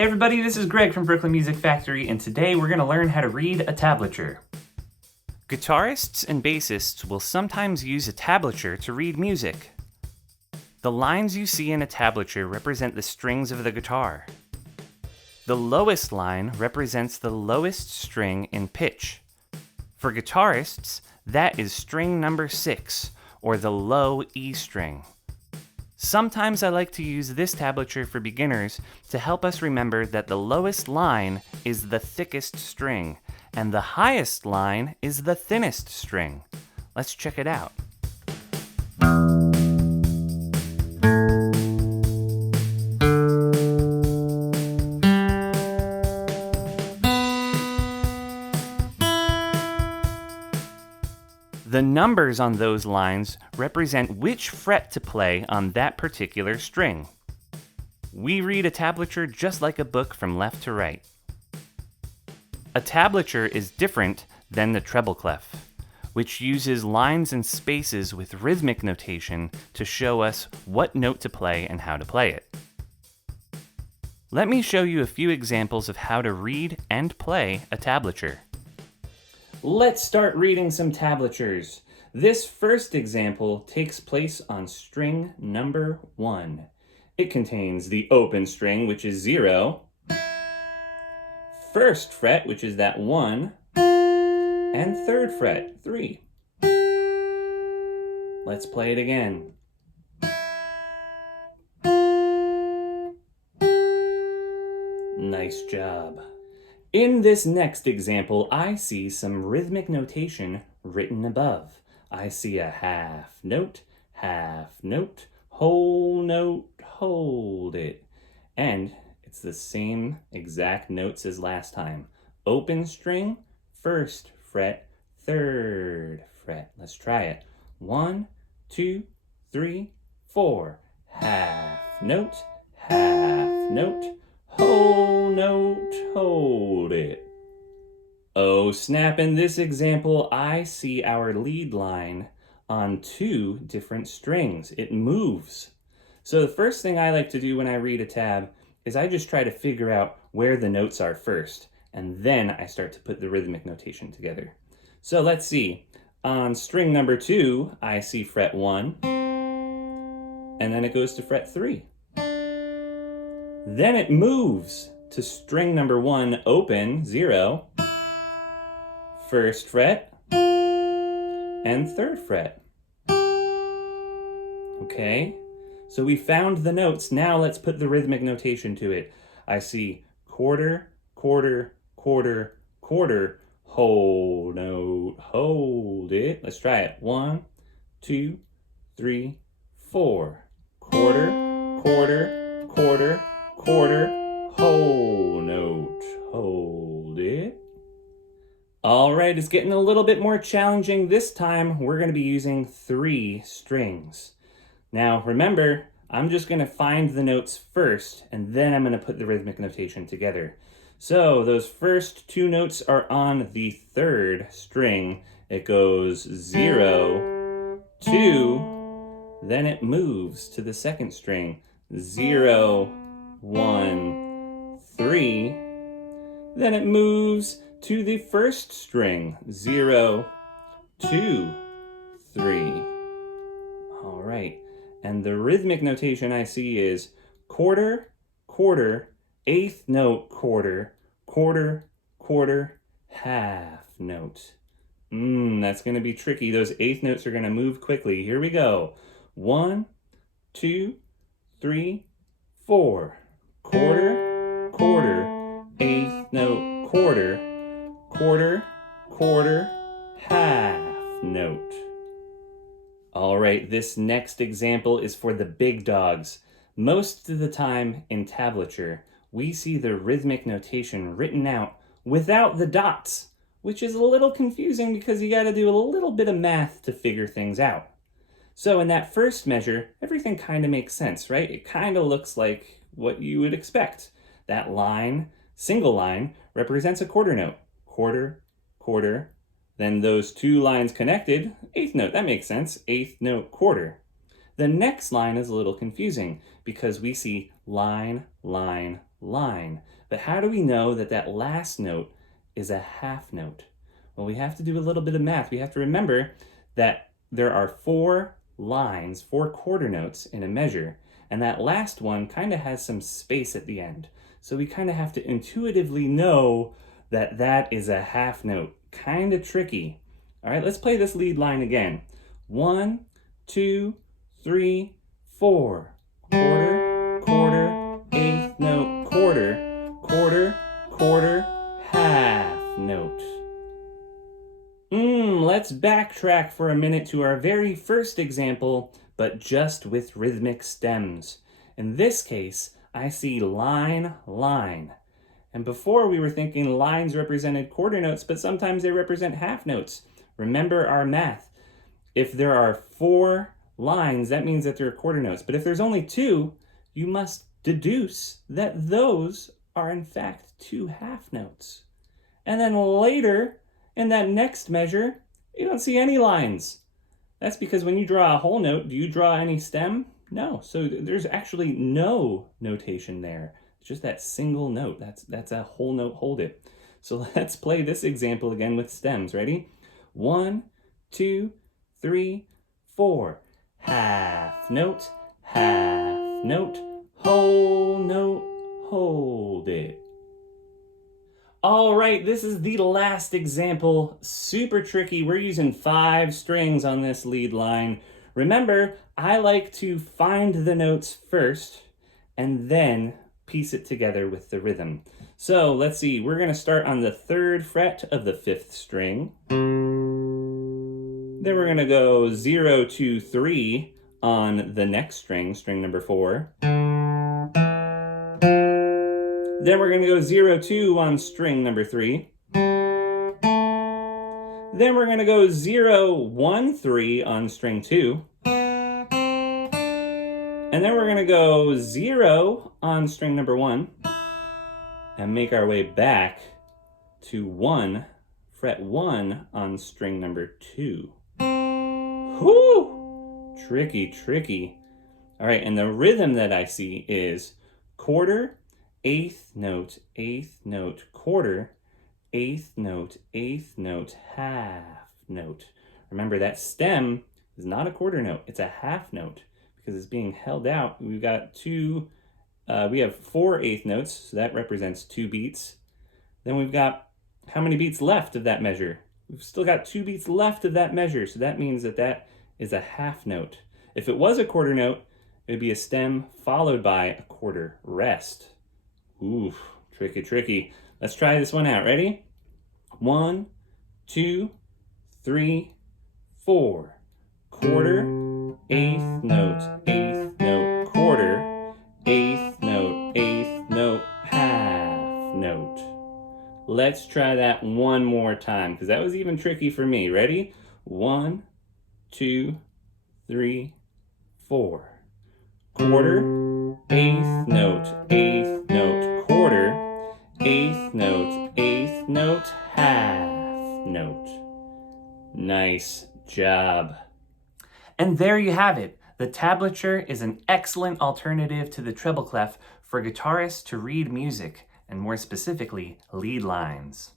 Hey everybody, this is Greg from Brooklyn Music Factory, and today we're going to learn how to read a tablature. Guitarists and bassists will sometimes use a tablature to read music. The lines you see in a tablature represent the strings of the guitar. The lowest line represents the lowest string in pitch. For guitarists, that is string number 6, or the low E string. Sometimes I like to use this tablature for beginners to help us remember that the lowest line is the thickest string, and the highest line is the thinnest string. Let's check it out. The numbers on those lines represent which fret to play on that particular string. We read a tablature just like a book from left to right. A tablature is different than the treble clef, which uses lines and spaces with rhythmic notation to show us what note to play and how to play it. Let me show you a few examples of how to read and play a tablature. Let's start reading some tablatures. This first example takes place on string number 1. It contains the open string, which is 0, first fret, which is that 1, and third fret, 3. Let's play it again. Nice job. In this next example, I see some rhythmic notation written above. I see a half note, whole note, hold it. And it's the same exact notes as last time. Open string, first fret, third fret. Let's try it. 1, 2, 3, 4. Half note, whole note, hold it. Oh snap, in this example, I see our lead line on 2 different strings. It moves. So the first thing I like to do when I read a tab is I just try to figure out where the notes are first, and then I start to put the rhythmic notation together. So let's see. On string number 2, I see fret 1, and then it goes to fret 3. Then it moves to string number 1, open, 0, first fret, and third fret. Okay, so we found the notes. Now let's put the rhythmic notation to it. I see quarter, quarter, quarter, quarter, whole note, hold it. Let's try it. 1, 2, 3, 4. Quarter, quarter, quarter, quarter, whole note, hold it. All right, it's getting a little bit more challenging. This time, we're going to be using 3 strings. Now, remember, I'm just going to find the notes first, and then I'm going to put the rhythmic notation together. So, those first 2 notes are on the 3rd string. It goes 0, 2, then it moves to the 2nd string. 0, 1, 3, then it moves to the 1st string. 0, 2, 3. All right, and the rhythmic notation I see is quarter, quarter, 8th note, quarter, quarter, quarter, half note. That's going to be tricky. Those 8th notes are going to move quickly. Here we go. 1, 2, 3, 4. Quarter, quarter, 8th note, quarter, quarter, quarter, half note. All right, this next example is for the big dogs. Most of the time in tablature, we see the rhythmic notation written out without the dots, which is a little confusing because you got to do a little bit of math to figure things out. So in that first measure, everything kind of makes sense, right? It kind of looks like what you would expect. That line, single line, represents a quarter note. Quarter, quarter. Then those 2 lines connected, 8th note, that makes sense. 8th note, quarter. The next line is a little confusing because we see line, line, line. But how do we know that that last note is a half note? Well, we have to do a little bit of math. We have to remember that there are 4 lines, 4 quarter notes in a measure, and that last one kind of has some space at the end. So we kind of have to intuitively know that that is a half note. Kind of tricky. All right, let's play this lead line again. 1, 2, 3, 4. Quarter, quarter, eighth note, quarter, quarter, quarter, half note. Let's backtrack for a minute to our very first example, but just with rhythmic stems. In this case, I see line, line. And before we were thinking lines represented quarter notes, but sometimes they represent half notes. Remember our math. If there are 4 lines, that means that there are quarter notes. But if there's only 2, you must deduce that those are in fact 2 half notes. And then later, in that next measure, you don't see any lines. That's because when you draw a whole note, do you draw any stem? No. So there's actually no notation there. It's just that single note. That's a whole note, hold it. So let's play this example again with stems. Ready? 1, 2, 3, 4. Half note, whole note, hold it. All right, this is the last example. Super tricky. We're using 5 strings on this lead line. Remember, I like to find the notes first and then piece it together with the rhythm. So let's see, we're going to start on the 3rd fret of the 5th string. Then we're going to go 0, 2, 3 on the next string, string number 4. Then we're going to go 0, 2 on string number 3. Then we're going to go 0, 1, 3 on string 2. And then we're going to go 0 on string number 1 and make our way back to 1, fret 1 on string number 2. Whoo! Tricky, tricky. All right, and the rhythm that I see is quarter, eighth note, quarter, eighth note, half note. Remember that stem is not a quarter note, it's a half note because it's being held out. We've got we have 4 eighth notes, so that represents 2 beats. Then we've got how many beats left of that measure? We've still got 2 beats left of that measure, so that means that that is a half note. If it was a quarter note, it would be a stem followed by a quarter rest. Ooh, tricky, tricky. Let's try this one out. Ready? 1, 2, 3, 4. Quarter, eighth note, quarter, eighth note, half note. Let's try that one more time because that was even tricky for me. Ready? 1, 2, 3, 4. Quarter, eighth note, quarter, eighth note, half note. Nice job. And there you have it. The tablature is an excellent alternative to the treble clef for guitarists to read music, and more specifically, lead lines.